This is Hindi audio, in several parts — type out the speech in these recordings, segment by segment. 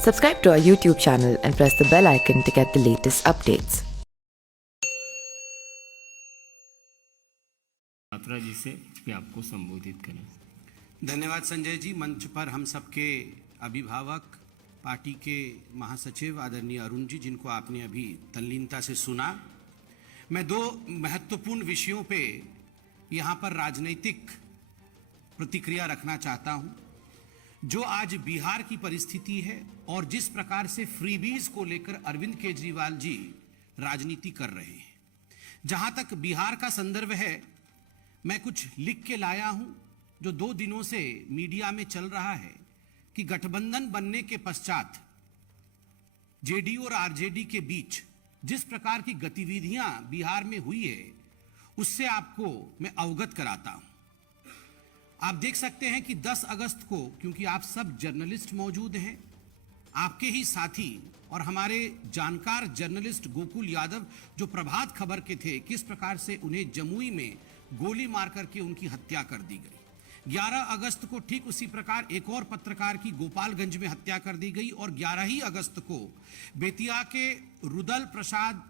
Subscribe to our YouTube channel and press the bell icon to get the latest updates. यात्रा जी से कि आपको संबोधित करें। धन्यवाद संजय जी। मंच पर हम सबके अभिभावक, पार्टी के महासचिव आदरणीय अरुण जी, जिनको आपने अभी तल्लीनता से सुना। मैं दो महत्वपूर्ण विषयों पे यहाँ पर राजनीतिक प्रतिक्रिया रखना चाहता हूँ। जो आज बिहार की परिस्थिति है और जिस प्रकार से फ्रीबीज को लेकर अरविंद केजरीवाल जी राजनीति कर रहे हैं, जहाँ तक बिहार का संदर्भ है, मैं कुछ लिख के लाया हूं जो 2 दिनों से मीडिया में चल रहा है कि गठबंधन बनने के पश्चात जेडीयू और आरजेडी के बीच जिस प्रकार की गतिविधियां बिहार में हुई है, उससे आपको मैं अवगत कराता हूं। आप देख सकते हैं कि 10 अगस्त को, क्योंकि आप सब जर्नलिस्ट मौजूद हैं, आपके ही साथी और हमारे जानकार जर्नलिस्ट गोकुल यादव जो प्रभात खबर के थे, किस प्रकार से उन्हें जमुई में गोली मार करके उनकी हत्या कर दी गई। 11 अगस्त को ठीक उसी प्रकार एक और पत्रकार की गोपालगंज में हत्या कर दी गई और 11 ही अगस्त को बेतिया के रुदल प्रसाद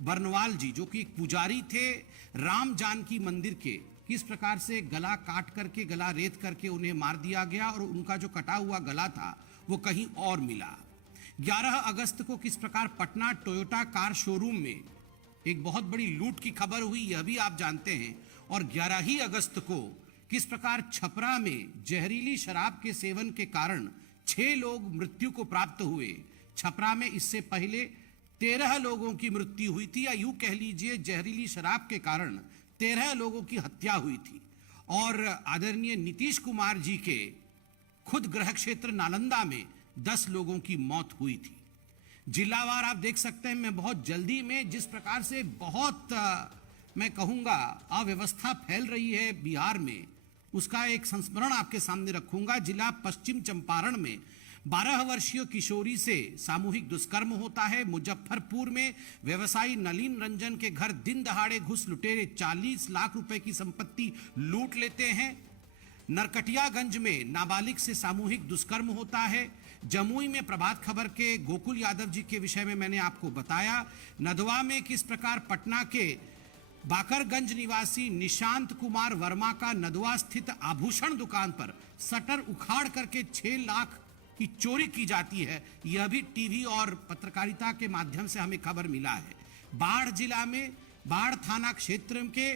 बरनवाल जी, जो कि एक पुजारी थे राम जानकी मंदिर के, किस प्रकार से गला काट करके, गला रेत करके उन्हें मार दिया गया और उनका जो कटा हुआ गला था वो कहीं और मिला। 11 अगस्त को किस प्रकार पटना टोयोटा कार शोरूम में एक बहुत बड़ी लूट की खबर हुई, यह भी आप जानते हैं। और 11 ही अगस्त को किस प्रकार छपरा में जहरीली शराब के सेवन के कारण 6 लोग मृत्यु को प्राप्त हुए। छपरा में इससे पहले 13 लोगों की मृत्यु हुई थी, या यूं कह लीजिए जहरीली शराब के कारण 13 लोगों की हत्या हुई थी। और आदरणीय नीतीश कुमार जी के खुद गृह क्षेत्र नालंदा में 10 लोगों की मौत हुई थी। जिलावार आप देख सकते हैं। मैं बहुत जल्दी में जिस प्रकार से बहुत मैं कहूंगा अव्यवस्था फैल रही है बिहार में, उसका एक संस्मरण आपके सामने रखूंगा। जिला पश्चिम चंपारण में 12 वर्षीय किशोरी से सामूहिक दुष्कर्म होता है। मुजफ्फरपुर में व्यवसायी नलिन रंजन के घर दिन दहाड़े घुस लुटेरे 40 लाख रुपए की संपत्ति लूट लेते हैं। नरकटियागंज में नाबालिग से सामूहिक दुष्कर्म होता है। जमुई में प्रभात खबर के गोकुल यादव जी के विषय में मैंने आपको बताया। नदवा में किस प्रकार पटना के बाकरगंज निवासी निशांत कुमार वर्मा का नदवा स्थित आभूषण दुकान पर शटर उखाड़ करके 6 लाख की चोरी की जाती है, यह भी टीवी और पत्रकारिता के माध्यम से हमें खबर मिला है। बाढ़ जिला में बाढ़ थाना क्षेत्र के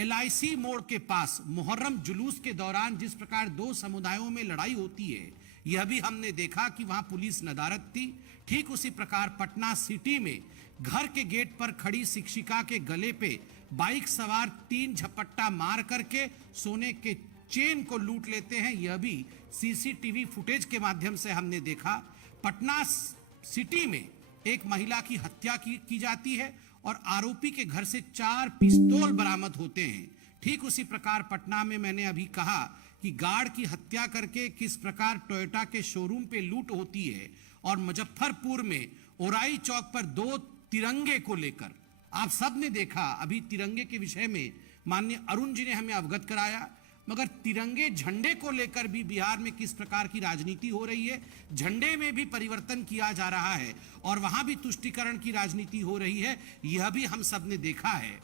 LIC मोड़ के पास मुहर्रम जुलूस के दौरान जिस प्रकार 2 समुदायों में लड़ाई होती है, यह भी हमने देखा कि वहां पुलिस नदारद थी। ठीक उसी प्रकार पटना सिटी में घर के गेट पर खड़ी शिक्षिका के गले पे बाइक सवार 3 झपट्टा मार करके सोने के चेन को लूट लेते हैं, यह भी CCTV फुटेज के माध्यम से हमने देखा। पटना सिटी में एक महिला की हत्या की जाती है और आरोपी के घर से 4 पिस्तौल बरामद होते हैं। ठीक उसी प्रकार पटना में मैंने अभी कहा कि गार्ड की हत्या करके किस प्रकार टोयोटा के शोरूम पे लूट होती है। और मुजफ्फरपुर में ओराई चौक पर 2 तिरंगे को लेकर आप सब ने देखा। अभी तिरंगे के विषय में माननीय अरुण जी ने हमें अवगत कराया, मगर तिरंगे झंडे को लेकर भी बिहार में किस प्रकार की राजनीति हो रही है। झंडे में भी परिवर्तन किया जा रहा है और वहां भी तुष्टीकरण की राजनीति हो रही है, यह भी हम सब ने देखा है।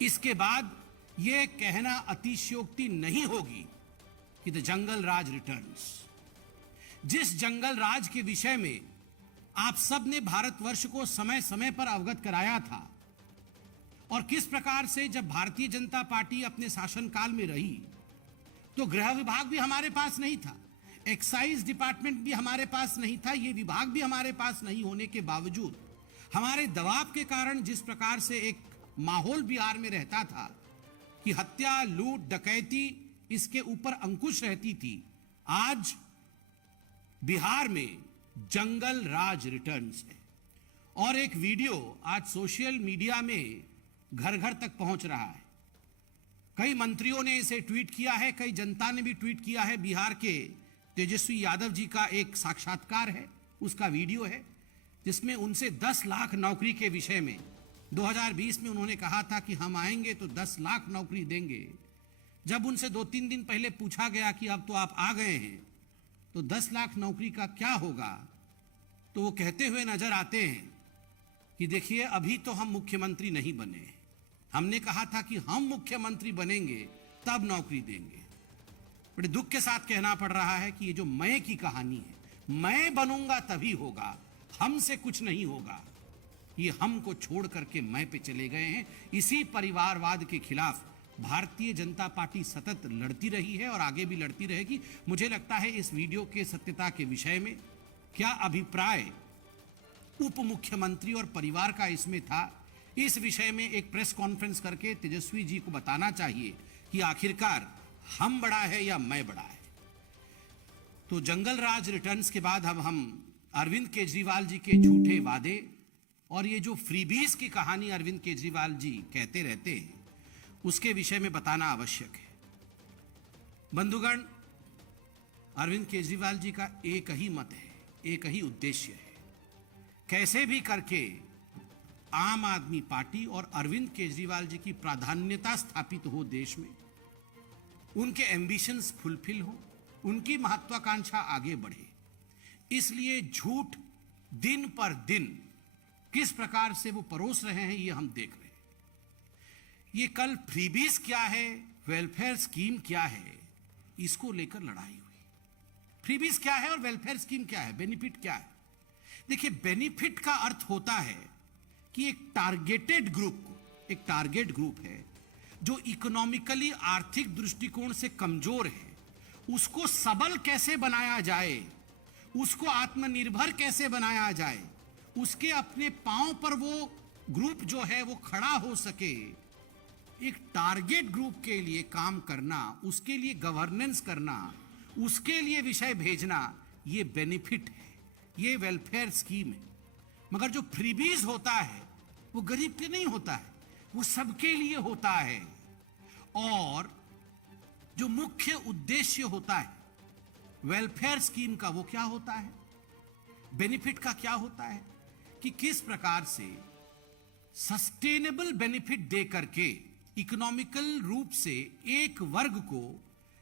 इसके बाद यह कहना अतिशयोक्ति नहीं होगी कि द जंगल राज रिटर्न्स। जिस जंगल राज के विषय में आप सब ने भारतवर्ष को समय समय पर अवगत कराया था, और किस प्रकार से जब भारतीय जनता पार्टी अपने शासनकाल में रही तो गृह विभाग भी हमारे पास नहीं था, एक्साइज डिपार्टमेंट भी हमारे पास नहीं था, ये विभाग भी हमारे पास नहीं होने के बावजूद हमारे दबाव के कारण जिस प्रकार से एक माहौल बिहार में रहता था कि हत्या, लूट, डकैती, इसके ऊपर अंकुश रहती थी, आज बिहार में जंगल राज रिटर्न्स है। और एक वीडियो आज सोशल मीडिया में घर घर तक पहुंच रहा है। कई मंत्रियों ने इसे ट्वीट किया है, कई जनता ने भी ट्वीट किया है। बिहार के तेजस्वी यादव जी का एक साक्षात्कार है, उसका वीडियो है, जिसमें उनसे 10 लाख नौकरी के विषय में 2020 में उन्होंने कहा था कि हम आएंगे तो 10 लाख नौकरी देंगे। जब उनसे 2-3 दिन पहले पूछा गया कि अब तो आप आ गए हैं तो 10 लाख नौकरी का क्या होगा, तो वो कहते हुए नजर आते हैं कि देखिए अभी तो हम मुख्यमंत्री नहीं बने, हमने कहा था कि हम मुख्यमंत्री बनेंगे तब नौकरी देंगे। बड़े दुख के साथ कहना पड़ रहा है कि ये जो मैं की कहानी है, मैं बनूंगा तभी होगा, हमसे कुछ नहीं होगा, ये हमको छोड़ करके मैं पे चले गए हैं। इसी परिवारवाद के खिलाफ भारतीय जनता पार्टी सतत लड़ती रही है और आगे भी लड़ती रहेगी। मुझे लगता है इस वीडियो के सत्यता के विषय में क्या अभिप्राय उप मुख्यमंत्री और परिवार का इसमें था, इस विषय में एक प्रेस कॉन्फ्रेंस करके तेजस्वी जी को बताना चाहिए कि आखिरकार हम बड़ा है या मैं बड़ा है। तो जंगल राज रिटर्न्स के बाद अब हम अरविंद केजरीवाल जी के झूठे वादे और ये जो फ्रीबीज की कहानी अरविंद केजरीवाल जी कहते रहते हैं उसके विषय में बताना आवश्यक है। बंधुगण, अरविंद केजरीवाल जी का एक ही मत है, एक ही उद्देश्य है, कैसे भी करके आम आदमी पार्टी और अरविंद केजरीवाल जी की प्राधान्यता स्थापित हो देश में, उनके एम्बिशंस फुलफिल हो, उनकी महत्वाकांक्षा आगे बढ़े। इसलिए झूठ दिन पर दिन किस प्रकार से वो परोस रहे हैं ये हम देख रहे हैं। ये कल फ्रीबीज क्या है, वेलफेयर स्कीम क्या है, इसको लेकर लड़ाई हुई। फ्रीबीज क्या है और वेलफेयर स्कीम क्या है, बेनिफिट क्या है। देखिए, बेनिफिट का अर्थ होता है कि एक टारगेटेड ग्रुप को, एक टारगेट ग्रुप है जो इकोनॉमिकली आर्थिक दृष्टिकोण से कमजोर है, उसको सबल कैसे बनाया जाए, उसको आत्मनिर्भर कैसे बनाया जाए, उसके अपने पांव पर वो ग्रुप जो है वो खड़ा हो सके। एक टारगेट ग्रुप के लिए काम करना, उसके लिए गवर्नेंस करना, उसके लिए विषय भेजना, ये बेनिफिट है, ये वेलफेयर स्कीम है। मगर जो फ्रीबीज होता है वो गरीब के नहीं होता है, वो सबके लिए होता है। और जो मुख्य उद्देश्य होता है वेलफेयर स्कीम का, वो क्या होता है, बेनिफिट का क्या होता है कि किस प्रकार से सस्टेनेबल बेनिफिट दे करके इकोनॉमिकल रूप से एक वर्ग को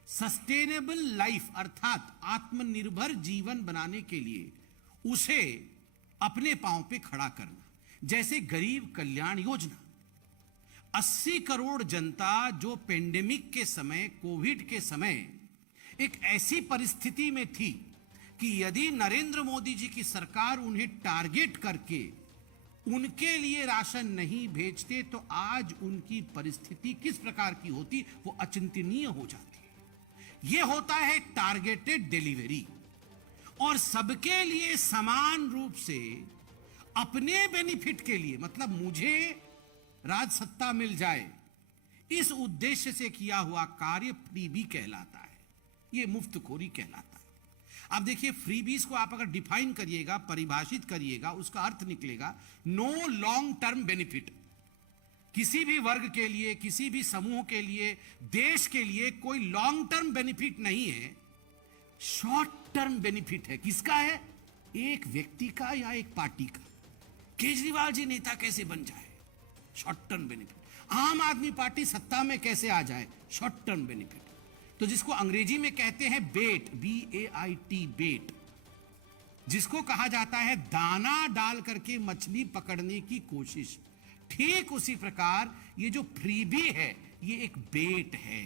सस्टेनेबल लाइफ अर्थात आत्मनिर्भर जीवन बनाने के लिए उसे अपने पांव पे खड़ा करना। जैसे गरीब कल्याण योजना, 80 करोड़ जनता जो पेंडेमिक के समय, कोविड के समय एक ऐसी परिस्थिति में थी कि यदि नरेंद्र मोदी जी की सरकार उन्हें टारगेट करके उनके लिए राशन नहीं भेजते तो आज उनकी परिस्थिति किस प्रकार की होती, वो अचिंतनीय हो जाती। ये होता है टारगेटेड डिलीवरी। और सबके लिए समान रूप से अपने बेनिफिट के लिए, मतलब मुझे राज सत्ता मिल जाए, इस उद्देश्य से किया हुआ कार्य फ्रीबी कहलाता है, ये मुफ्तखोरी कहलाता है। अब देखिए, फ्रीबीज को आप अगर डिफाइन करिएगा, परिभाषित करिएगा, उसका अर्थ निकलेगा नो लॉन्ग टर्म बेनिफिट। किसी भी वर्ग के लिए, किसी भी समूह के लिए, देश के लिए कोई लॉन्ग टर्म बेनिफिट नहीं है, शॉर्ट टर्म बेनिफिट है। किसका है, एक व्यक्ति का या एक पार्टी का। केजरीवाल जी नेता कैसे बन जाए, शॉर्ट टर्म बेनिफिट। आम आदमी पार्टी सत्ता में कैसे आ जाए, शॉर्ट टर्म बेनिफिट। तो जिसको अंग्रेजी में कहते हैं बेट, BAIT, बेट, जिसको कहा जाता है दाना डाल करके मछली पकड़ने की कोशिश, ठीक उसी प्रकार ये जो फ्रीबी है ये एक बेट है।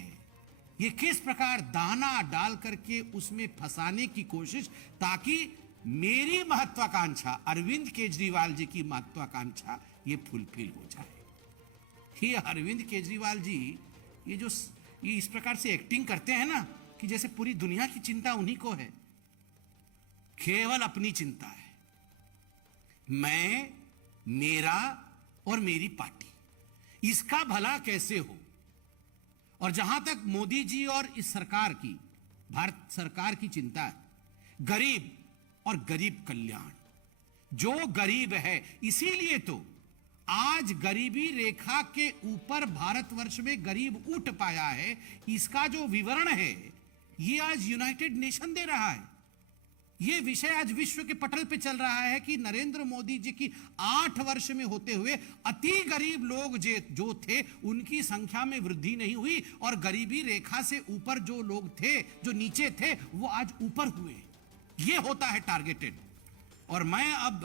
ये किस प्रकार दाना डाल करके उसमें फंसाने की कोशिश, ताकि मेरी महत्वाकांक्षा, अरविंद केजरीवाल जी की महत्वाकांक्षा ये फुलफिल हो जाए। ये अरविंद केजरीवाल जी ये इस प्रकार से एक्टिंग करते हैं ना कि जैसे पूरी दुनिया की चिंता उन्हीं को है, केवल अपनी चिंता है, मैं, मेरा और मेरी पार्टी, इसका भला कैसे हो। और जहां तक मोदी जी और इस सरकार की, भारत सरकार की चिंता है, गरीब और गरीब कल्याण। जो गरीब है, इसीलिए तो आज गरीबी रेखा के ऊपर भारतवर्ष में गरीब उठ पाया है। इसका जो विवरण है ये आज यूनाइटेड नेशन दे रहा है। ये विषय आज विश्व के पटल पे चल रहा है कि नरेंद्र मोदी जी की 8 वर्ष में होते हुए अति गरीब लोग जो थे उनकी संख्या में वृद्धि नहीं हुई, और गरीबी रेखा से ऊपर जो लोग थे, जो नीचे थे, वो आज ऊपर हुए। ये होता है टारगेटेड। और मैं अब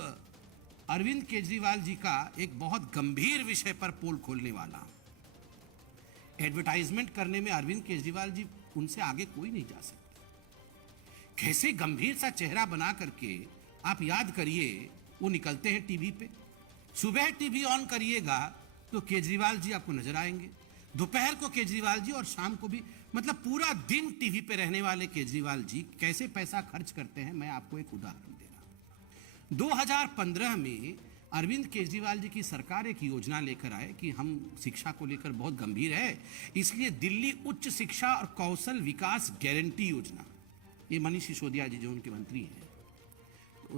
अरविंद केजरीवाल जी का एक बहुत गंभीर विषय पर पोल खोलने वाला हूं। एडवर्टाइजमेंट करने में अरविंद केजरीवाल जी उनसे आगे कोई नहीं जा सकता। कैसे गंभीर सा चेहरा बना करके आप याद करिए, वो निकलते हैं टीवी पे। सुबह टीवी ऑन करिएगा तो केजरीवाल जी आपको नजर आएंगे, दोपहर को केजरीवाल जी और शाम को भी, मतलब पूरा दिन टीवी पे रहने वाले केजरीवाल जी कैसे पैसा खर्च करते हैं, मैं आपको एक उदाहरण दे रहा हूं। 2015 में अरविंद केजरीवाल जी की सरकार एक योजना लेकर आए कि हम शिक्षा को लेकर बहुत गंभीर है, इसलिए दिल्ली उच्च शिक्षा और कौशल विकास गारंटी योजना, ये मनीष सिसोदिया जी जो उनके मंत्री हैं,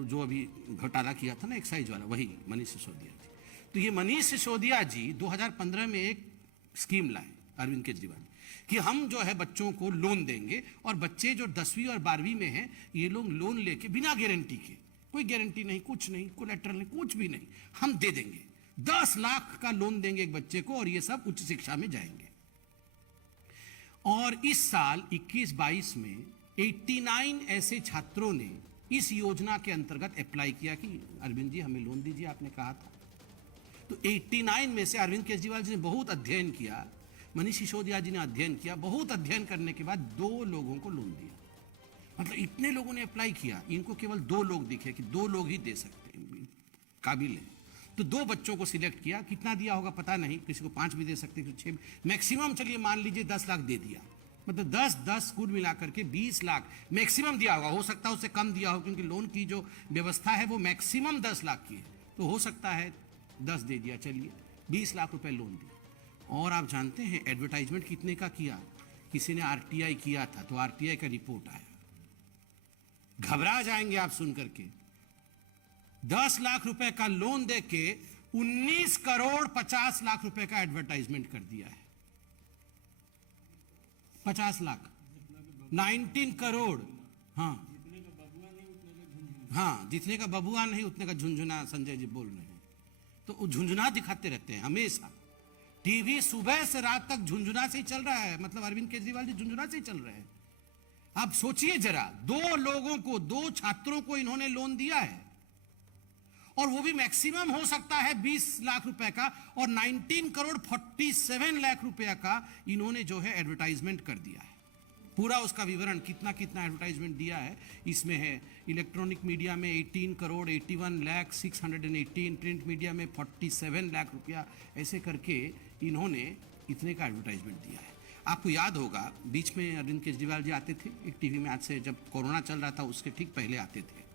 जो अभी घोटाला किया था ना एक्साइज वाला, वही मनीष सिसोदिया जी। तो ये मनीष सिसोदिया जी 2015 में एक स्कीम लाए अरविंद केजरीवाल कि हम जो है बच्चों को लोन देंगे और बच्चे जो 10वीं और 12वीं में हैं ये लोग लोन लेके बिना गारंटी के, कोई गारंटी नहीं, कुछ नहीं, कोलेटरल नहीं, कुछ भी नहीं, हम दे देंगे 10 लाख का लोन देंगे एक बच्चे को और ये सब उच्च शिक्षा में जाएंगे। और इस साल 21-22 में 89 ऐसे छात्रों ने इस योजना के अंतर्गत अप्लाई किया कि अरविंद जी हमें लोन दीजिए, आपने कहा था। तो 89 में से अरविंद केजरीवाल जी ने बहुत अध्ययन किया, मनीष सिसोदिया जी ने अध्ययन किया, बहुत अध्ययन करने के बाद 2 लोगों को लोन दिया। मतलब इतने लोगों ने अप्लाई किया, इनको केवल 2 लोग दिखे कि 2 लोग ही दे सकते हैं, काबिल है। तो 2 बच्चों को सिलेक्ट किया, कितना दिया होगा पता नहीं, किसी को 5 भी दे सकते, किसी को 6, मैक्सिमम चलिए मान लीजिए 10 लाख दे दिया। मतलब 10 कुल मिलाकर के 20 लाख मैक्सिमम दिया होगा, हो सकता है उससे कम दिया हो, क्योंकि लोन की जो व्यवस्था है वो मैक्सिमम 10 लाख की है, तो हो सकता है 10 दे दिया, चलिए 20 लाख रुपए लोन दिया। और आप जानते हैं एडवर्टाइजमेंट कितने का किया? किसी ने आरटीआई किया था, तो आरटीआई का रिपोर्ट आया, घबरा जाएंगे आप सुन करके। 10 लाख रुपए का लोन देके 19 करोड़ 50 लाख रुपए का एडवर्टाइजमेंट कर दिया है। 50 लाख 19 करोड़। हाँ हाँ, जितने का बबुआ नहीं उतने का झुंझुना, संजय जी बोल रहे हैं। तो वो झुंझुना दिखाते रहते हैं हमेशा, टीवी सुबह से रात तक झुंझुना से ही चल रहा है। मतलब अरविंद केजरीवाल जी झुंझुना से ही चल रहे हैं। आप सोचिए जरा, 2 लोगों को, 2 छात्रों को इन्होंने लोन दिया है और वो भी मैक्सिमम हो सकता है 20 लाख रुपए का, और 19 करोड़ 47 लाख रुपए का इन्होंने जो है एडवर्टाइजमेंट कर दिया है। पूरा उसका विवरण कितना कितना एडवर्टाइजमेंट दिया है इसमें है। इलेक्ट्रॉनिक मीडिया में 18 करोड़ 81 लाख 618, प्रिंट मीडिया में 47 लाख रुपया, ऐसे करके इन्होंने इतने का एडवर्टाइजमेंट दिया है। आपको याद होगा बीच में अरविंद केजरीवाल जी आते थे एक टीवी में, आज से जब कोरोना चल रहा था उसके ठीक पहले आते थे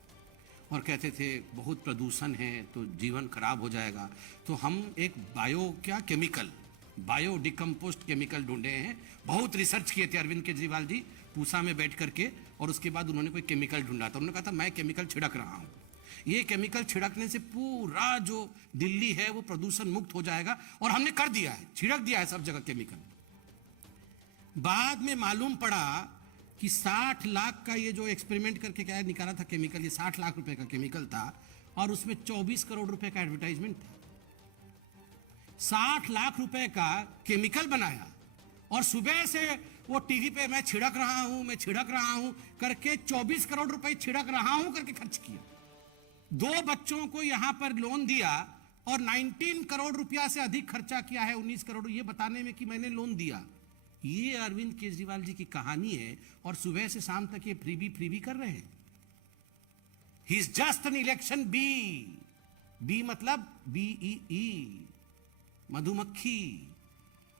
और कहते थे बहुत प्रदूषण है तो जीवन खराब हो जाएगा, तो हम एक बायो डिकम्पोस्ट केमिकल ढूंढे हैं। बहुत रिसर्च किए थे अरविंद केजरीवाल जी पूसा में बैठ करके, और उसके बाद उन्होंने कोई केमिकल ढूंढा था। उन्होंने कहा था मैं केमिकल छिड़क रहा हूं, ये केमिकल छिड़कने से पूरा जो दिल्ली है वो प्रदूषण मुक्त हो जाएगा, और हमने कर दिया है, छिड़क दिया है सब जगह केमिकल। बाद में मालूम पड़ा कि 60 लाख का ये जो एक्सपेरिमेंट करके क्या निकाला था केमिकल, ये 60 लाख रुपए का केमिकल था और उसमें 24 करोड़ रुपए का एडवर्टाइजमेंट था। 60 लाख रुपए का केमिकल बनाया और सुबह से वो टीवी पे मैं छिड़क रहा हूं करके 24 करोड़ रुपए छिड़क रहा हूं करके खर्च किया। 2 बच्चों को यहां पर लोन दिया और 19 करोड़ रुपया से अधिक खर्चा किया है, 19 करोड़, ये बताने में कि मैंने लोन दिया। ये अरविंद केजरीवाल जी की कहानी है और सुबह से शाम तक ये फ्रीबी कर रहे हैं। He is just an election bee मतलब BEE, मधुमक्खी।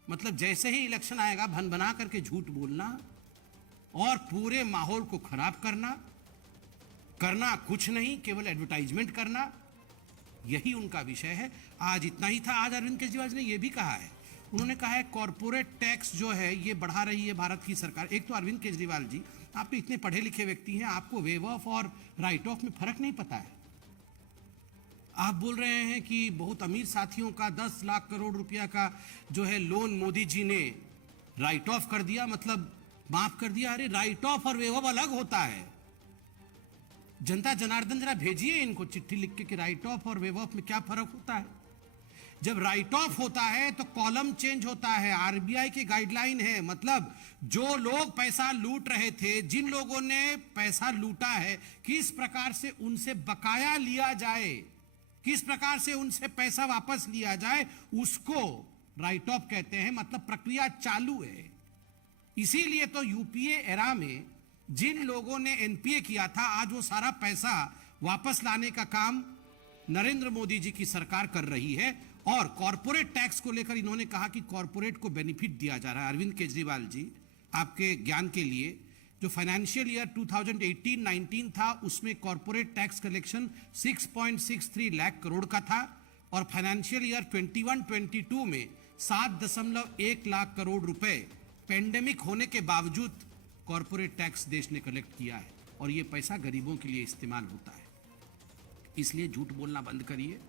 मतलब जैसे ही इलेक्शन आएगा भन बना करके झूठ बोलना और पूरे माहौल को खराब करना कुछ नहीं, केवल एडवर्टाइजमेंट करना, यही उनका विषय है। आज इतना ही था। आज अरविंद केजरीवाल जी ने यह भी कहा है, उन्होंने कहा है कॉर्पोरेट टैक्स जो है ये बढ़ा रही है भारत की सरकार। एक तो अरविंद केजरीवाल जी, आप तो इतने पढ़े लिखे व्यक्ति हैं, आपको वेव ऑफ और राइट ऑफ में फर्क नहीं पता है। आप बोल रहे हैं कि बहुत अमीर साथियों का 10 लाख करोड़ रुपया का जो है लोन मोदी जी ने राइट ऑफ कर दिया, मतलब माफ कर दिया। अरे राइट ऑफ और वेव ऑफ अलग होता है। जनता जनार्दन जरा भेजिए इनको चिट्ठी लिख के कि राइट ऑफ और वेव ऑफ में क्या फर्क होता है। जब राइट ऑफ होता है तो कॉलम चेंज होता है। आरबीआई की गाइडलाइन है, मतलब जो लोग पैसा लूट रहे थे, जिन लोगों ने पैसा लूटा है, किस प्रकार से उनसे बकाया लिया जाए, किस प्रकार से उनसे पैसा वापस लिया जाए, उसको राइट ऑफ कहते हैं। मतलब प्रक्रिया चालू है। इसीलिए तो यूपीए एरा में जिन लोगों ने एनपीए किया था, आज वो सारा पैसा वापस लाने का काम नरेंद्र मोदी जी की सरकार कर रही है। और कॉर्पोरेट टैक्स को लेकर इन्होंने कहा कि कॉर्पोरेट को बेनिफिट दिया जा रहा है। अरविंद केजरीवाल जी, आपके ज्ञान के लिए, जो फाइनेंशियल ईयर 2018-19 था, उसमें corporate tax collection 6.63 lakh crore का था और फाइनेंशियल ईयर 21-22 में 7.1 लाख करोड़ रुपए पेंडेमिक होने के बावजूद कॉर्पोरेट टैक्स देश ने कलेक्ट किया है और ये पैसा गरीबों के लिए इस्तेमाल होता है। इसलिए झूठ बोलना बंद करिए।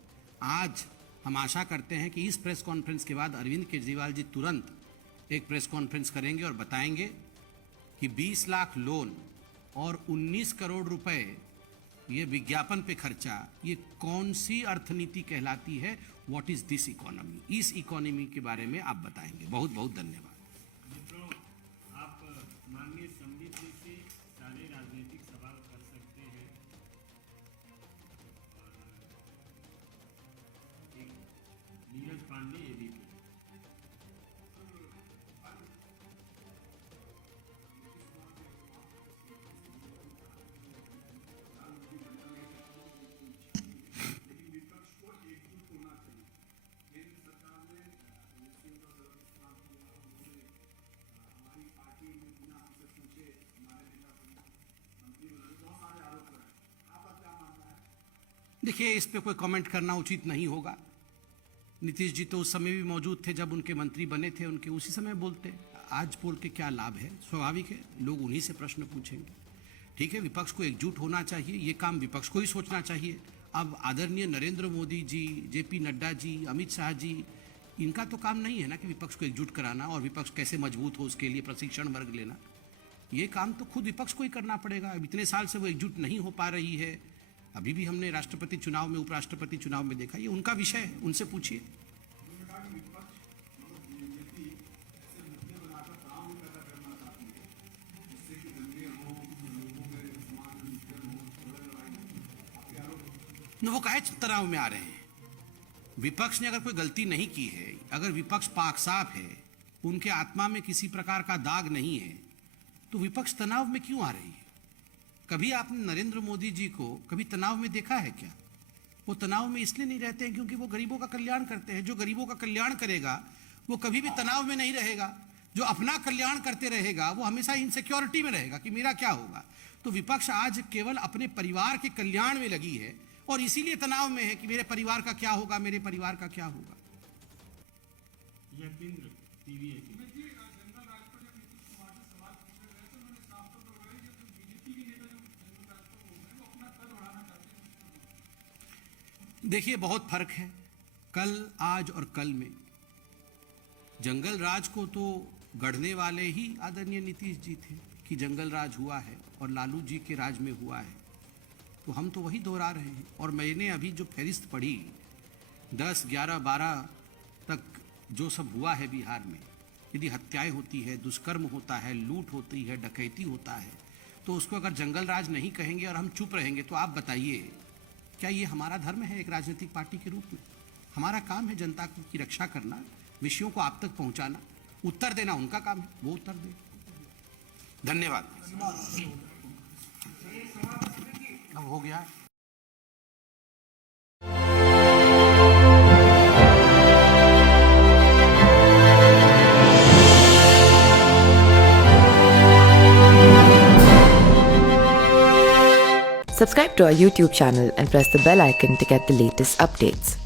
आज हम आशा करते हैं कि इस प्रेस कॉन्फ्रेंस के बाद अरविंद केजरीवाल जी तुरंत एक प्रेस कॉन्फ्रेंस करेंगे और बताएंगे कि 20 लाख लोन और 19 करोड़ रुपए ये विज्ञापन पे खर्चा, ये कौन सी अर्थनीति कहलाती है। व्हाट इज दिस इकोनॉमी, इस इकोनॉमी के बारे में आप बताएंगे। बहुत बहुत धन्यवाद। मित्रों, आप माननीय संबित जी से सारे राजनीतिक सवाल कर सकते हैं। नीरज पांडे एबीपी। देखिए, इस पे कोई कमेंट करना उचित नहीं होगा। नीतीश जी तो उस समय भी मौजूद थे जब उनके मंत्री बने थे, उनके उसी समय बोलते। आज बोल के क्या लाभ है? स्वाभाविक है, लोग उन्हीं से प्रश्न पूछेंगे। ठीक है, विपक्ष को एकजुट होना चाहिए, ये काम विपक्ष को ही सोचना चाहिए। अब आदरणीय नरेंद्र मोदी जी, जेपी नड्डा जी, अमित शाह जी, इनका तो काम नहीं है ना कि विपक्ष को एकजुट कराना और विपक्ष कैसे मजबूत हो उसके लिए प्रशिक्षण वर्ग लेना। ये काम तो खुद विपक्ष को ही करना पड़ेगा। अब इतने साल से वो एकजुट नहीं हो पा रही है। अभी भी हमने राष्ट्रपति चुनाव में, उपराष्ट्रपति चुनाव में देखा, ये उनका विषय है, उनसे पूछिए। वो काहे तनाव में आ रहे हैं? विपक्ष ने अगर कोई गलती नहीं की है, अगर विपक्ष पाक साफ है, उनके आत्मा में किसी प्रकार का दाग नहीं है, तो विपक्ष तनाव में क्यों आ रही है? कभी आपने नरेंद्र मोदी जी को कभी तनाव में देखा है क्या? वो तनाव में इसलिए नहीं रहते हैं क्योंकि वो गरीबों का कल्याण करते हैं। जो गरीबों का कल्याण करेगा वो कभी भी तनाव में नहीं रहेगा। जो अपना कल्याण करते रहेगा वो हमेशा इनसिक्योरिटी में रहेगा कि मेरा क्या होगा। तो विपक्ष आज केवल अपने परिवार के कल्याण में लगी है और इसीलिए तनाव में है कि मेरे परिवार का क्या होगा, मेरे परिवार का क्या होगा। यतीन्द्र टीवी है। देखिए, बहुत फर्क है कल, आज और कल में। जंगल राज को तो गढ़ने वाले ही आदरणीय नीतीश जी थे कि जंगल राज हुआ है और लालू जी के राज में हुआ है, तो हम तो वही दोहरा रहे हैं। और मैंने अभी जो फहरिस्त पढ़ी 10, 11, 12 तक जो सब हुआ है बिहार में, यदि हत्याएं होती है, दुष्कर्म होता है, लूट होती है, डकैती होता है, तो उसको अगर जंगल राज नहीं कहेंगे और हम चुप रहेंगे तो आप बताइए क्या ये हमारा धर्म है एक राजनीतिक पार्टी के रूप में? हमारा काम है जनता की रक्षा करना, विषयों को आप तक पहुंचाना, उत्तर देना उनका काम है, वो उत्तर दे। धन्यवाद। अब हो गया। Subscribe to our YouTube channel and press the bell icon to get the latest updates.